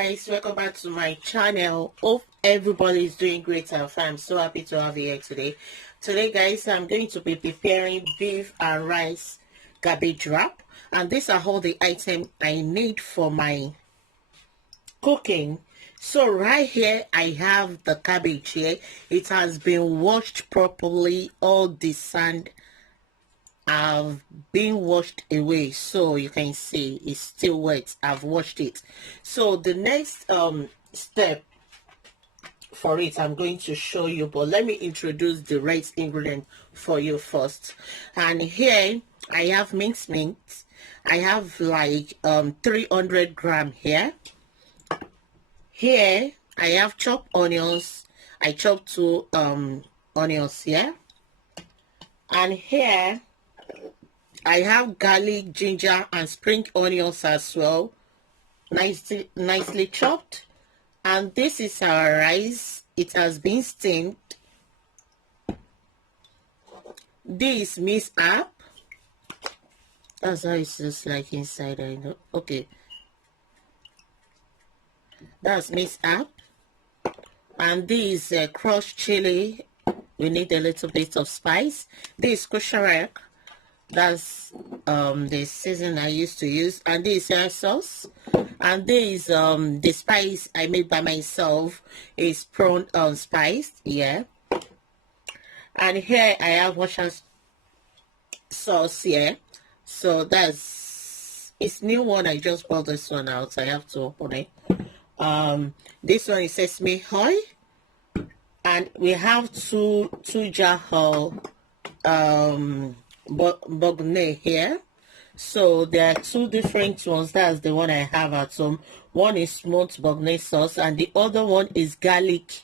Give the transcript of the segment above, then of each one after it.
guys, welcome back to my channel. Hope everybody is doing great and fine. I'm so happy to have you here today guys, I'm going to be preparing beef and rice cabbage wrap, and these are all the items I need for my cooking. So right here I have the cabbage here. It has been washed properly. All the sand have been washed away, so you can see it's still wet. I've washed it. So the next step for it I'm going to show you, but let me introduce the right ingredient for you first. And here I have minced meat. I have like 300 gram here. Here I have chopped onions. I chopped 2 onions here. And here I have garlic, ginger, and spring onions as well, nicely chopped. And this is our rice. It has been steamed. This mixed up. That's how it looks like inside. I know. Okay, that's mixed up. And this crushed chili. We need a little bit of spice. This kosher. That's the season I used to use, and this soy sauce, and this the spice I made by myself is prawn spiced, yeah. And here I have Worcestershire sauce here. So it's new one. I just bought this one out. I have to open it. This one is sesame oil, and we have two jar of bourguignon here. So there are 2 different ones. That's the one I have at home. One is smoked bourguignon sauce, and the other one is garlic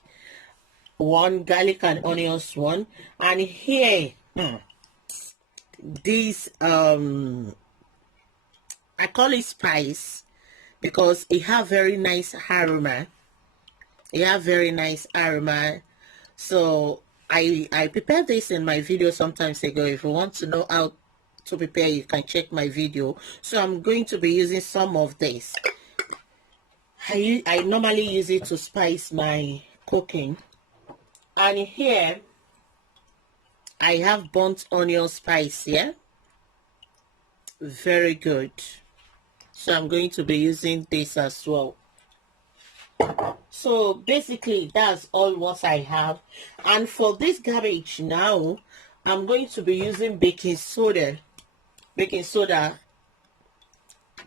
and onions one. And here this I call it spice because it have very nice aroma. So I prepared this in my video sometimes ago. If you want to know how to prepare, you can check my video. So I'm going to be using some of this. I normally use it to spice my cooking. And here I have burnt onion spice here. Very good. So I'm going to be using this as well. So basically that's all what I have. And for this cabbage now, I'm going to be using baking soda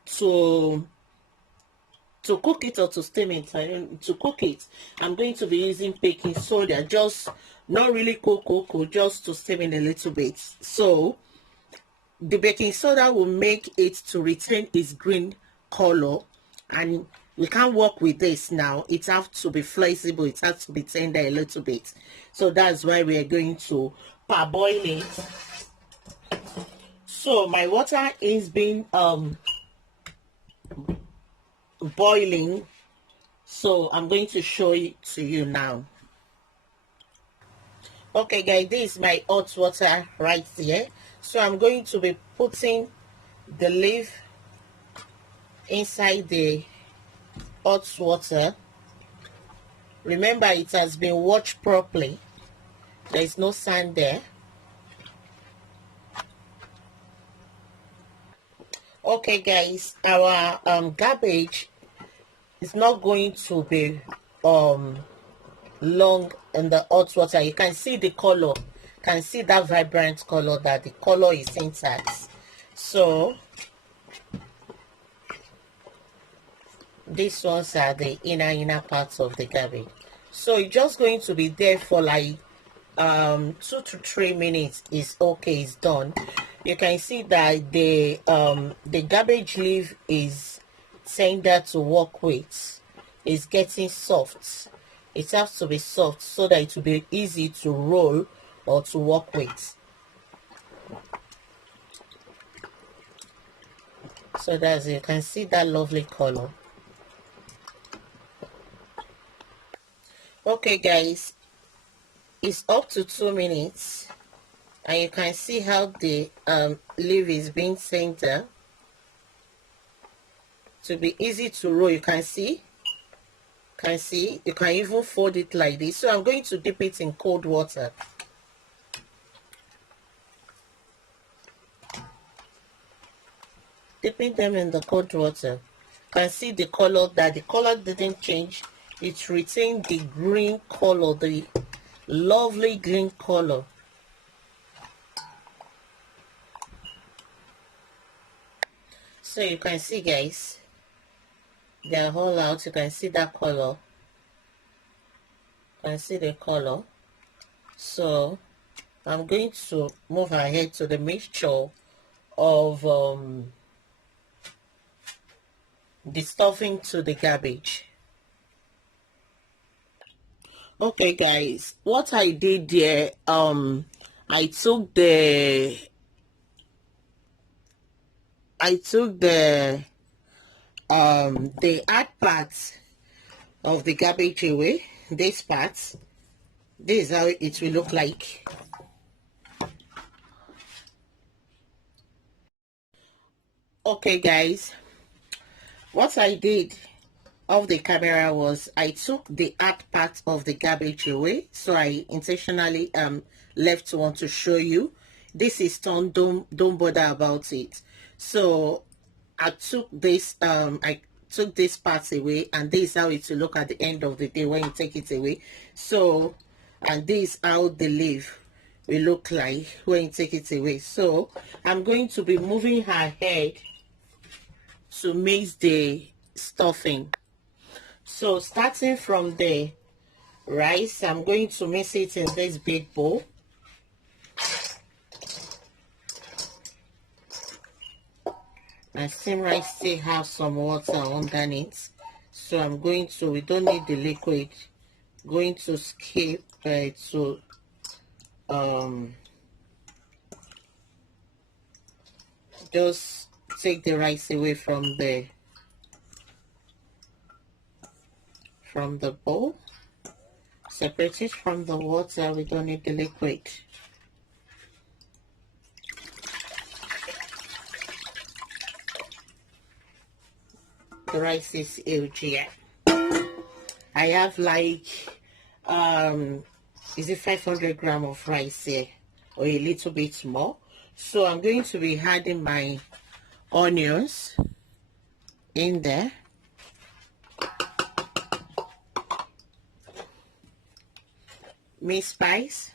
to cook it, or to steam it. To cook it, I'm going to be using baking soda, just not really cook, just to steam it a little bit. So the baking soda will make it to retain its green color, and we can't work with this now. It has to be flexible. It has to be tender a little bit. So that's why we are going to parboil it. So my water is being boiling. So I'm going to show it to you now. Okay guys, this is my hot water right here. So I'm going to be putting the leaf inside the hot water. Remember, it has been washed properly. There is no sand there. Okay guys, our cabbage is not going to be long in the hot water. You can see the color. You can see that vibrant color, that the color is intact. So these ones are the inner parts of the cabbage. So it's just going to be there for like 2 to 3 minutes. Is okay, it's done. You can see that the cabbage leaf is tender to work with. It's getting soft. It has to be soft so that it will be easy to roll or to work with. So that's it. You can see that lovely color. Okay guys, it's up to 2 minutes, and you can see how the leaf is being centered to be easy to roll. You can see Can see, you can even fold it like this. So I'm going to dip it in cold water. Dipping them in the cold water. Can see the color, that the color didn't change. It retained the green color, the lovely green color. So you can see, guys, they're all out. You can see that color. You can see the color. So I'm going to move ahead to the mixture of the stuffing to the cabbage. Okay, guys, what I did there, I took the hard parts of the cabbage away. This part, this is how it will look like. Okay, guys, what I did off the camera was I took the hard part of the cabbage away. So I intentionally left one to show you. This is done, don't bother about it. So I took this part away, and this is how it will look at the end of the day when you take it away. So, and this is how the leaf will look like when you take it away. So I'm going to be moving ahead to mix the stuffing. So starting from the rice, I'm going to mix it in this big bowl. My steamed rice still has some water underneath, so I'm going to, we don't need the liquid, going to skip to just take the rice away from the bowl, separate it from the water. We don't need the liquid. The rice is huge here. I have like is it 500 grams of rice here, or a little bit more. So I'm going to be adding my onions in there. Minced spice,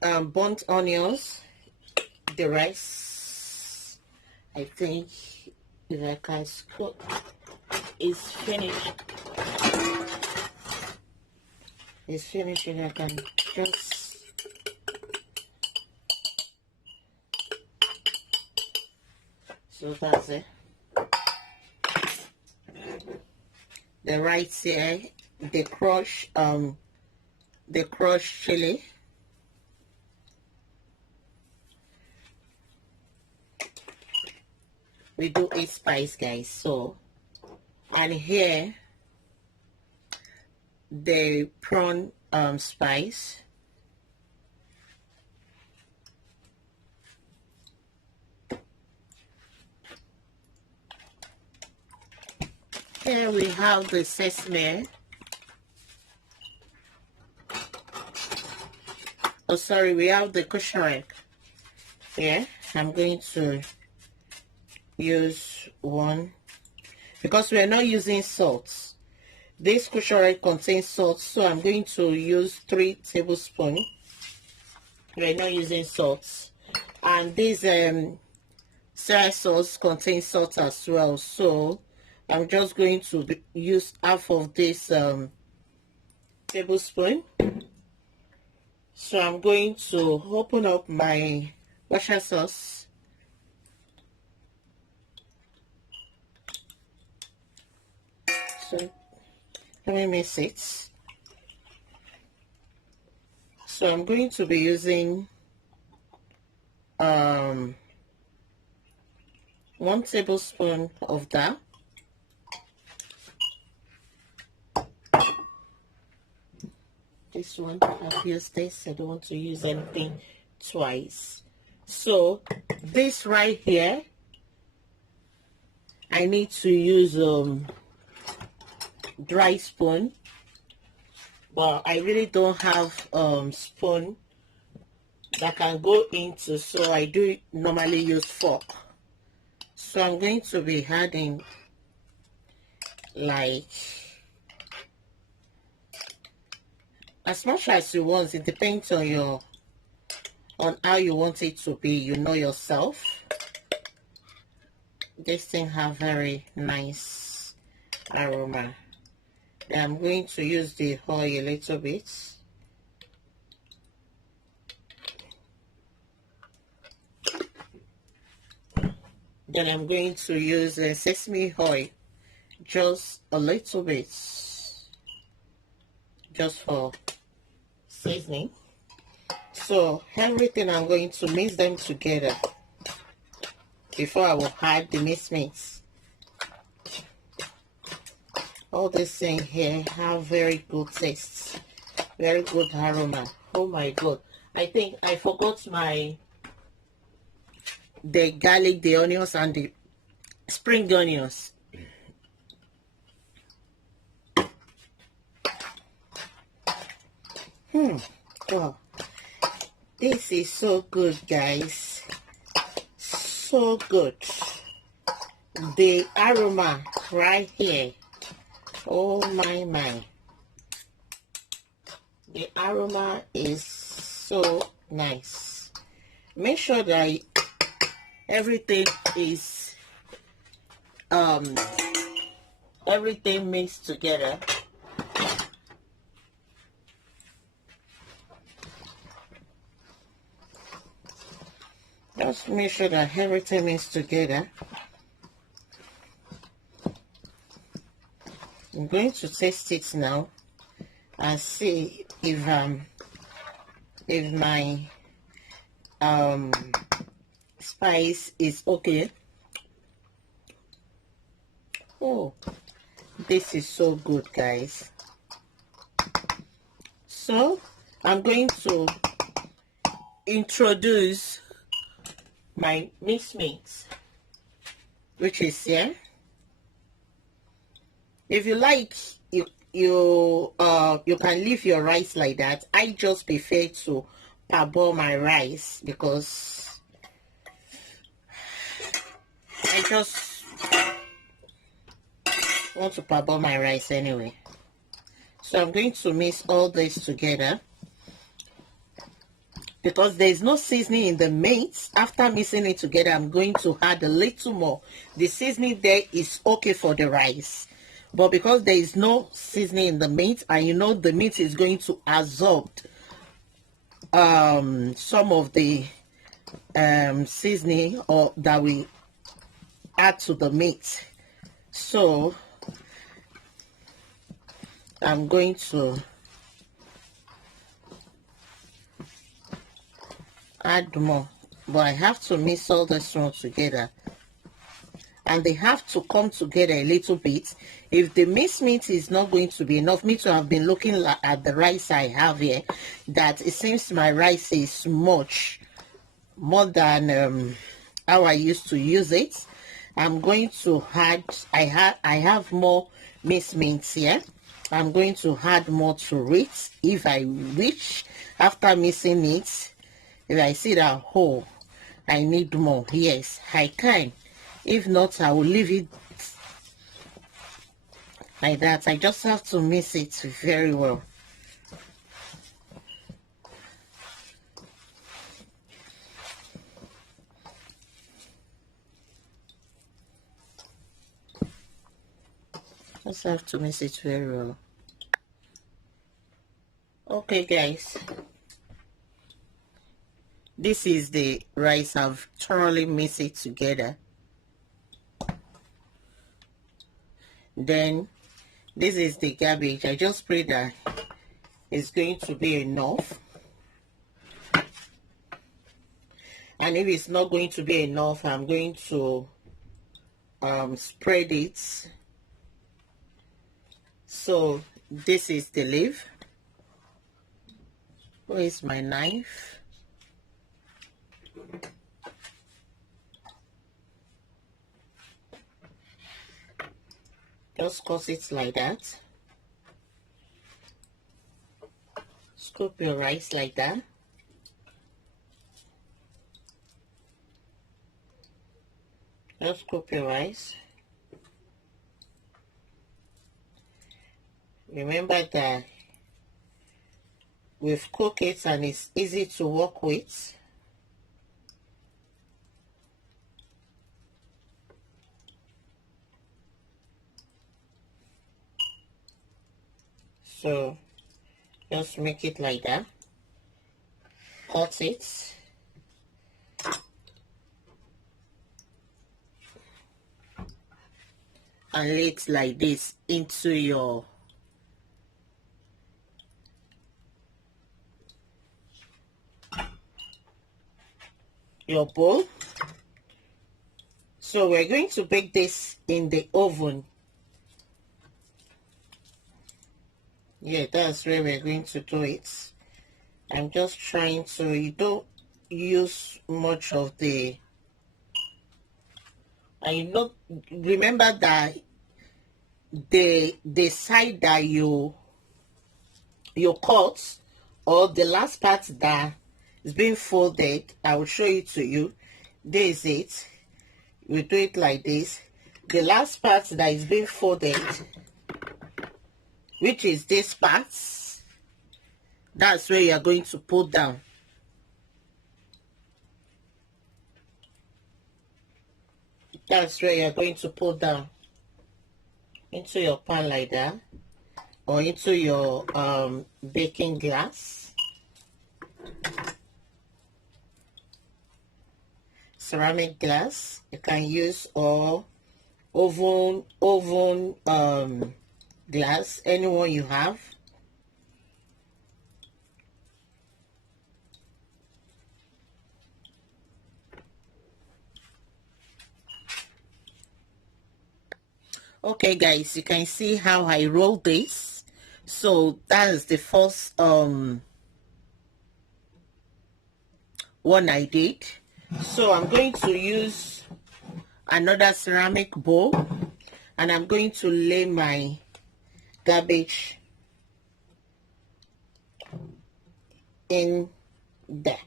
burnt onions, the rice. I think if I can scoop, it's finished. It's finished, and I can just so that's it. The rice here, the crushed chili. We do a spice, guys. So, and here the prawn spice. Here we have the sesame. Oh, sorry, we have the kushari. Here, I'm going to use one because we are not using salt. This kushari contains salt, so I'm going to use 3 tablespoons. We're not using salt, and this soy sauce contains salt as well, so I'm just going to use half of this tablespoon. So I'm going to open up my Worcestershire sauce. So let me mix it. So I'm going to be using 1 tablespoon of that. This one, I've used this. I don't want to use anything twice. So this right here, I need to use dry spoon, but I really don't have spoon that can go into, so I do normally use fork. So I'm going to be adding like as much as you want. It depends on how you want it to be, you know yourself. This thing have very nice aroma. Then I'm going to use the oil a little bit. Then I'm going to use sesame oil, just a little bit, just for seasoning. So everything, I'm going to mix them together before I will add the mixed meats. All this thing here have very good taste, very good aroma. Oh my god, I think I forgot the garlic, the onions, and the spring onions. Wow, this is so good, guys, so good. The aroma right here, oh my, the aroma is so nice. Make sure that everything is everything mixed together. Just make sure that everything is together. I'm going to taste it now and see if my spice is okay. Oh, this is so good, guys. So I'm going to introduce my mixed meats, which is here. If you like, you can leave your rice like that. I just prefer to parboil my rice because I just want to parboil my rice anyway. So I'm going to mix all this together because there is no seasoning in the meat. After mixing it together, I'm going to add a little more. The seasoning there is okay for the rice, but because there is no seasoning in the meat, and you know the meat is going to absorb some of the seasoning or that we add to the meat. So I'm going to add more, but I have to mix all this one together, and they have to come together a little bit. If the mixed meat is not going to be enough, me to have been looking at the rice I have here, that it seems my rice is much more than how I used to use it. I'm going to add, I have more mixed meat here. I'm going to add more to it if I wish. After mixing it, if I see that, oh, I need more, yes, I can. If not, I will leave it like that. I just have to mix it very well. Just have to mix it very well. Okay, guys, this is the rice. I've thoroughly mixed it together. Then this is the cabbage. I just pray that it's going to be enough, and if it's not going to be enough, I'm going to spread it. So this is the leaf. Where is my knife? Just cut it like that. Scoop your rice like that. Just scoop your rice. Remember that we've cooked it and it's easy to work with. So just make it like that. Cut it. And lay it like this into your bowl. So we're going to bake this in the oven. Yeah, that's where we're going to do it. I'm just trying to, you don't use much of the, and you know, remember that the side that you cut, or the last part that is being folded, I will show it to you. This is it. We do it like this. The last part that is being folded, which is this part, that's where you are going to put down. That's where you are going to put down into your pan like that, or into your baking glass, ceramic glass you can use, or oven glass, anyone you have. Okay guys, you can see how I roll this. So that is the first one I did. So I'm going to use another ceramic bowl, and I'm going to lay my cabbage in there.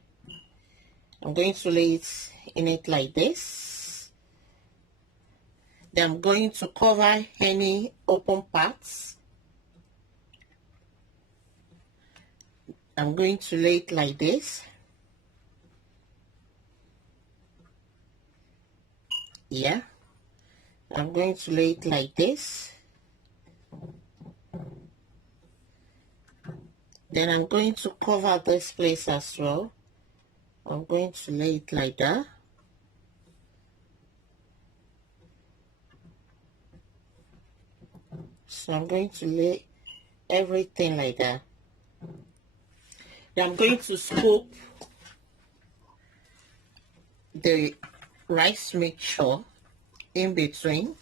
I'm going to lay it in it like this. Then I'm going to cover any open parts. I'm going to lay it like this. Yeah. I'm going to lay it like this. Then I'm going to cover this place as well. I'm going to lay it like that. So I'm going to lay everything like that. Then I'm going to scoop the rice mixture in between.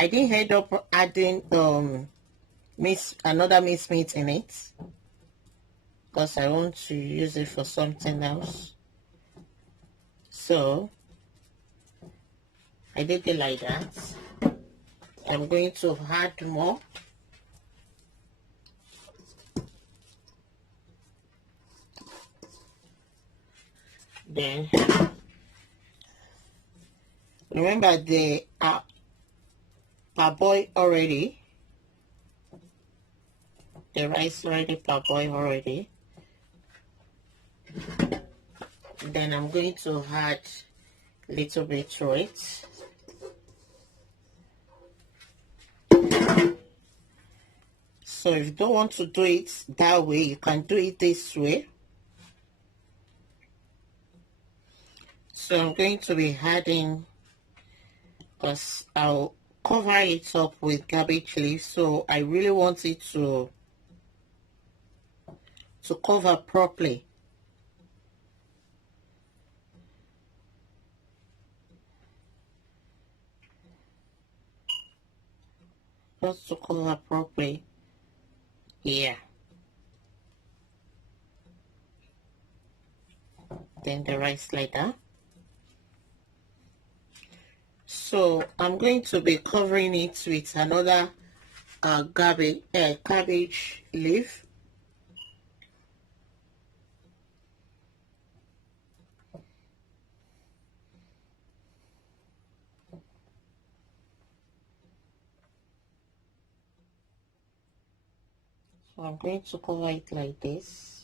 I didn't end up adding another minced meat in it, because I want to use it for something else. So I did it like that. I'm going to add more. Then remember the parboil already. The rice already parboiled already. Then I'm going to add a little bit to it. So if you don't want to do it that way, you can do it this way. So I'm going to be adding, because I'll cover it up with cabbage leaves, so I really want it to cover properly. Just to cover properly. Yeah. then the rice like that. So I'm going to be covering it with another cabbage leaf. So I'm going to cover it like this.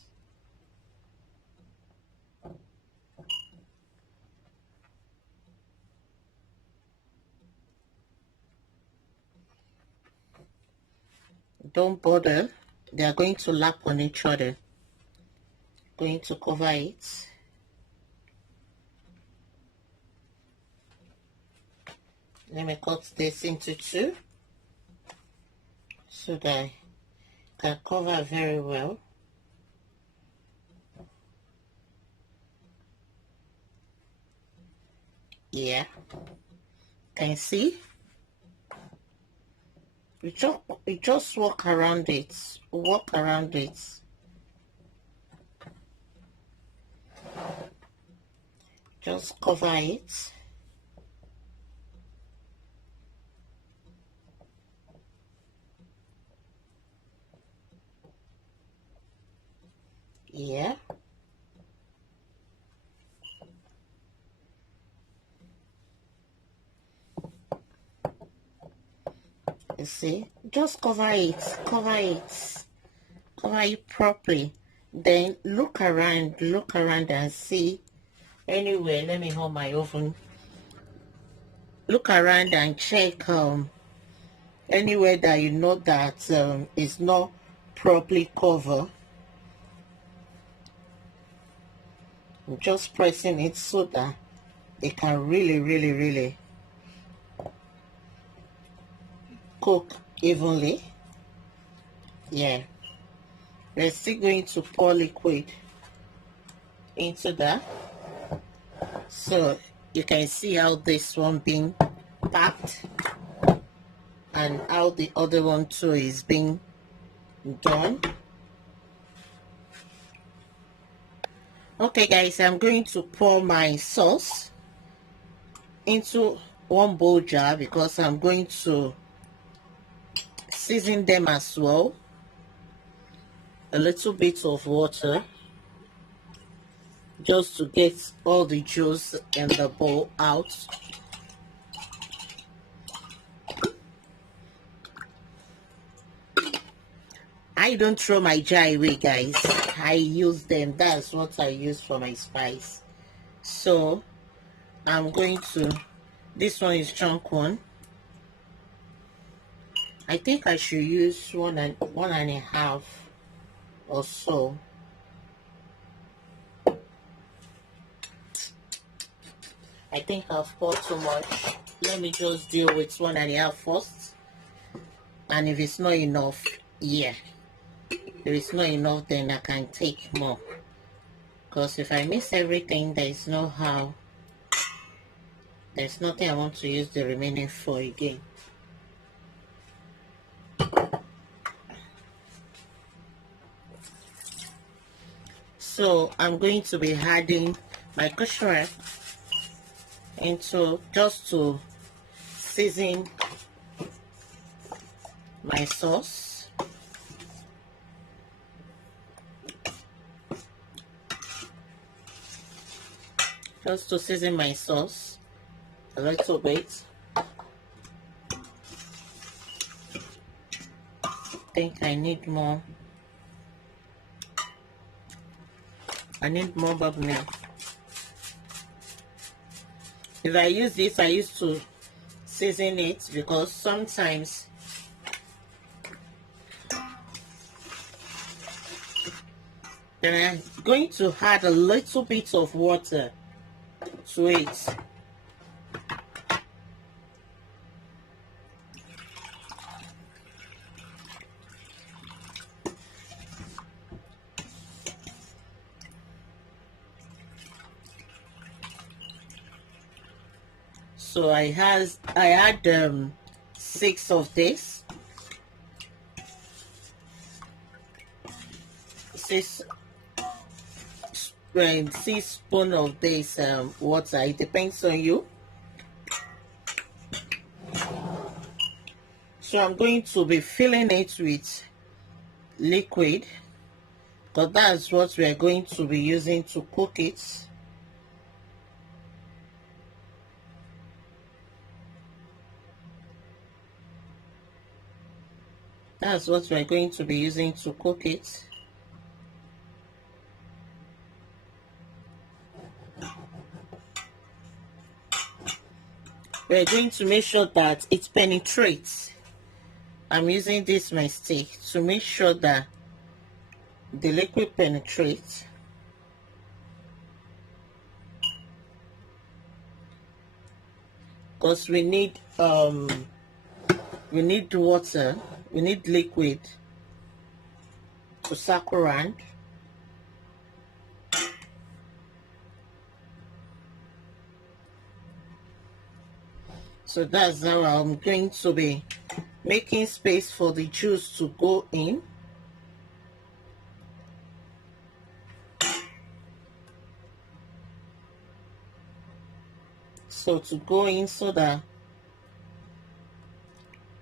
Don't bother, they are going to lap on each other. Going to cover it. Let me cut this into two so that I can cover very well. Yeah, can you see? We just walk around it. Walk around it. Just cover it. Yeah. You see, just cover it, cover it properly. Then look around and see anywhere. Let me hold my oven. Look around and check anywhere that you know that is not properly covered. I'm just pressing it so that it can really cook evenly. Yeah, we're still going to pour liquid into that, so you can see how this one being packed and how the other one too is being done. Okay guys, I'm going to pour my sauce into one bowl jar because I'm going to season them as well. A little bit of water just to get all the juice in the bowl out. I don't throw my jar away guys, I use them. That's what I use for my spice. So I'm going to, this one is chunk one. I think I should use one and a half or so. I think I've poured too much. Let me just deal with 1 1/2 first. And if it's not enough, yeah. If it's not enough, then I can take more. Because if I miss everything, there is no how. There's nothing I want to use the remaining for again. So I'm going to be adding my kosher into just to season my sauce. Just to season my sauce a little bit. I think I need more. I need more bubbling. If I use this, I used to season it because sometimes then I'm going to add a little bit of water to it. So I had 6 of this. 6 teaspoon of this water. It depends on you. So I'm going to be filling it with liquid, because that's what we are going to be using to cook it. That's what we're going to be using to cook it. We're going to make sure that it penetrates. I'm using this my stick to make sure that the liquid penetrates. Because we need water, we need liquid to circle around. So that's how I'm going to be making space for the juice to go in. So to go in so that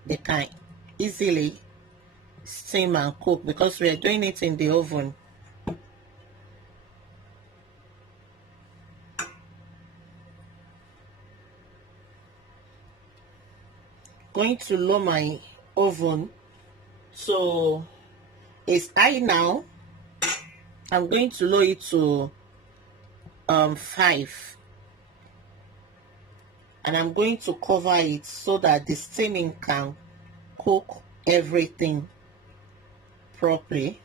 they can easily steam and cook, because we are doing it in the oven. Going to lower my oven, so it's high now. I'm going to lower it to 5, and I'm going to cover it so that the steaming can cook everything properly.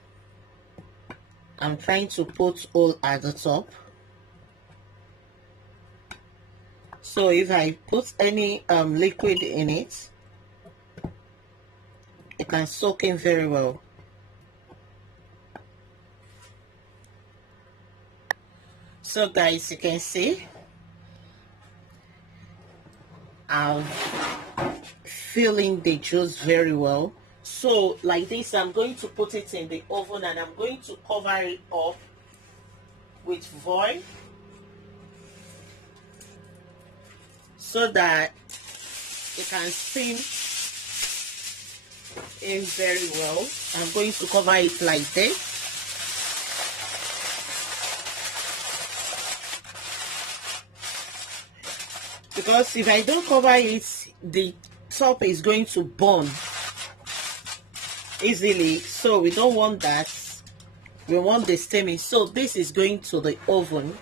I'm trying to put all at the top, so if I put any liquid in it, it can soak in very well. So guys, you can see I'm filling the juice very well. So like this, I'm going to put it in the oven, and I'm going to cover it up with foil so that it can steam in very well. I'm going to cover it like this. Because if I don't cover it, the top is going to burn easily. So we don't want that. We want the steaming. So this is going to the oven.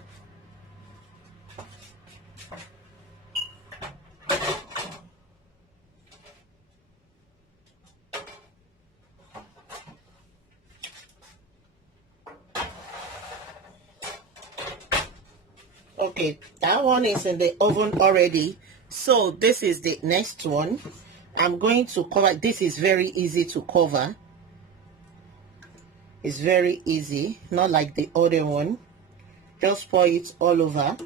Okay, that one is in the oven already. So this is the next one. I'm going to cover. This is very easy to cover. It's very easy, not like the other one. Just pour it all over.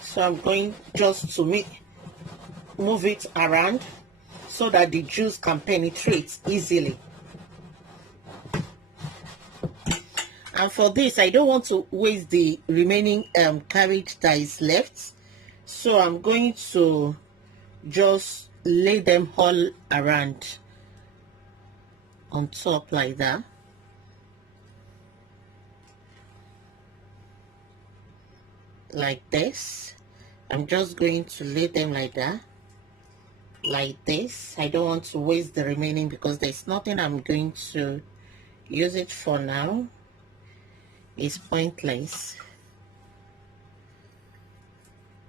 So I'm going just to move it around so that the juice can penetrate easily. And for this, I don't want to waste the remaining cabbage that is left. So I'm going to just lay them all around on top like that. Like this. I'm just going to lay them like that. Like this. I don't want to waste the remaining because there's nothing I'm going to use it for now. It's pointless.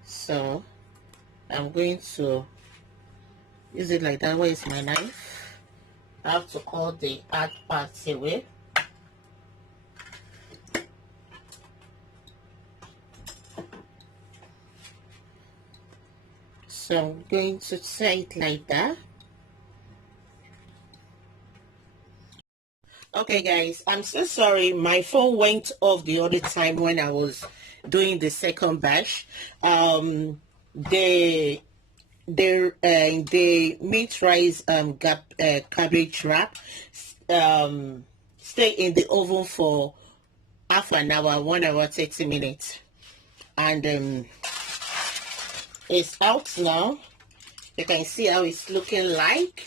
So I'm going to use it like that. Where is my knife? I have to cut the hard parts away. So I'm going to tie it like that. Okay guys, I'm so sorry, my phone went off the other time when I was doing the second batch. The meat rice cabbage wrap stay in the oven for half an hour, 1 hour 30 minutes, and it's out now. You can see how it's looking like.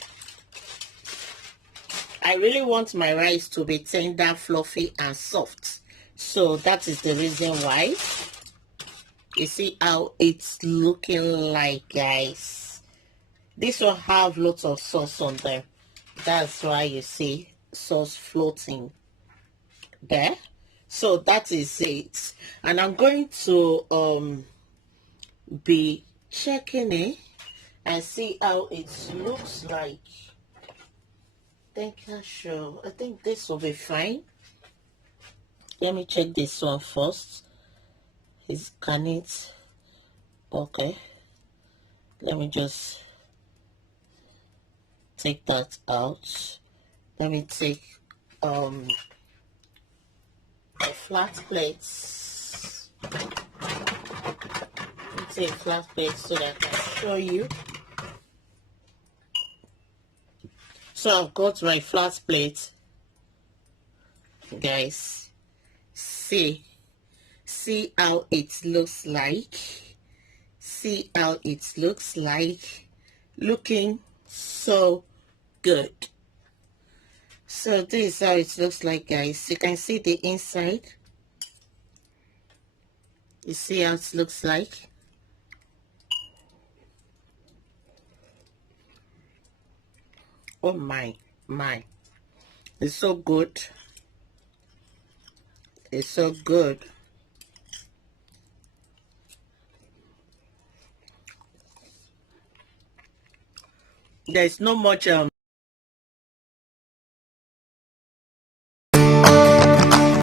I really want my rice to be tender, fluffy, and soft. So that is the reason why. You see how it's looking like, guys. This will have lots of sauce on there. That's why you see sauce floating there. So that is it. And I'm going to be checking it and see how it looks like. I think this will be fine. Let me check this one first. Can it? Okay. Let me just take that out. Let me take a flat plate. Let me take a flat plate so that I can show you. So I've got my flat plate, guys. See how it looks like. See how it looks like. Looking so good. So this is how it looks like, guys. You can see the inside. You see how it looks like. Oh my, it's so good. It's so good. There's no much